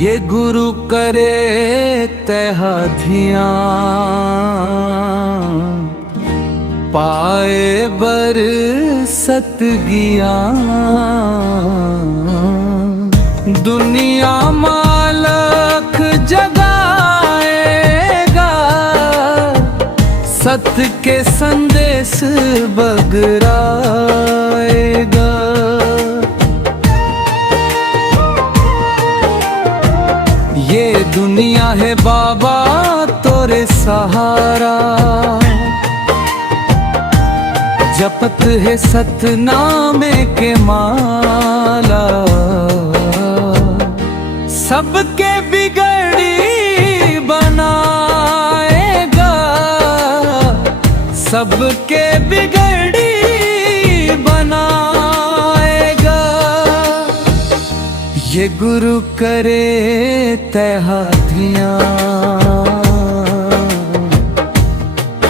ये गुरु करे तहाधियां पाए बरसत गिया। दुनिया मालक जगाएगा, सत के संदेश बगराएगा। ये दुनिया है बाबा तोरे सहारा, जपत है सतनामे के माला। सबके बिगड़ी बनाएगा, सबके बिगड़ी बनाएगा। ये गुरु करे तहाधियां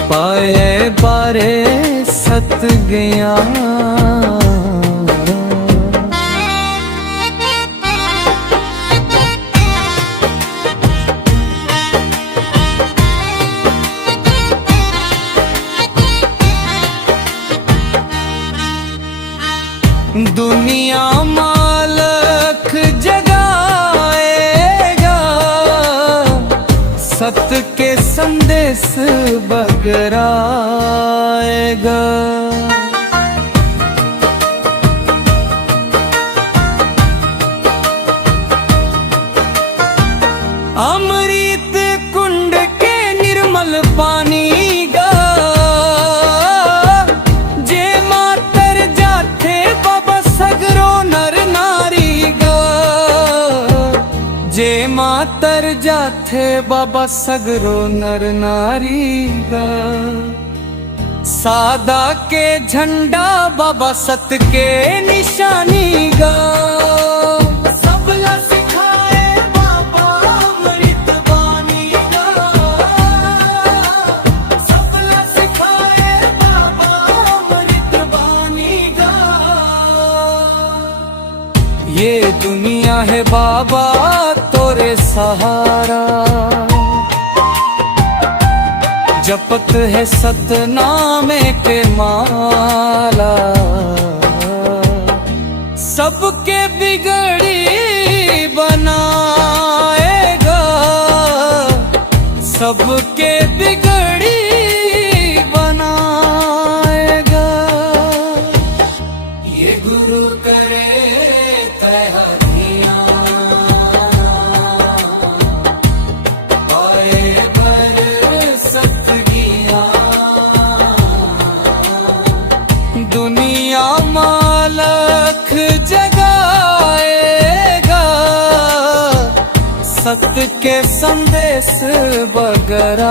पाए बारे सत गया। दुनिया मालक जगाएगा, सत के संदेश बगराएगा। अमृत कुंड के निर्मल पानी गा, जे मातर जाथे बाबा सगरो नर नारी गा। जे मातर जाथे बाबा सगरो नर नारी गा। सादा के झंडा बाबा सत के निशानी गा। सबला सिखाए बाबा अमृत बानी गा। सबला सिखाए बाबा अमृत बानी गा। ये दुनिया है बाबा तोरे सहारा, जपत है सतनामे के माला। सबके बिगड़ी बनाएगा, सबके बिगड़ी बनाएगा। ये गुरु करे तहाधियां पाए बरसत गिया। दुनिया मालक जगाएगा, सत के संदेश बगराएगा।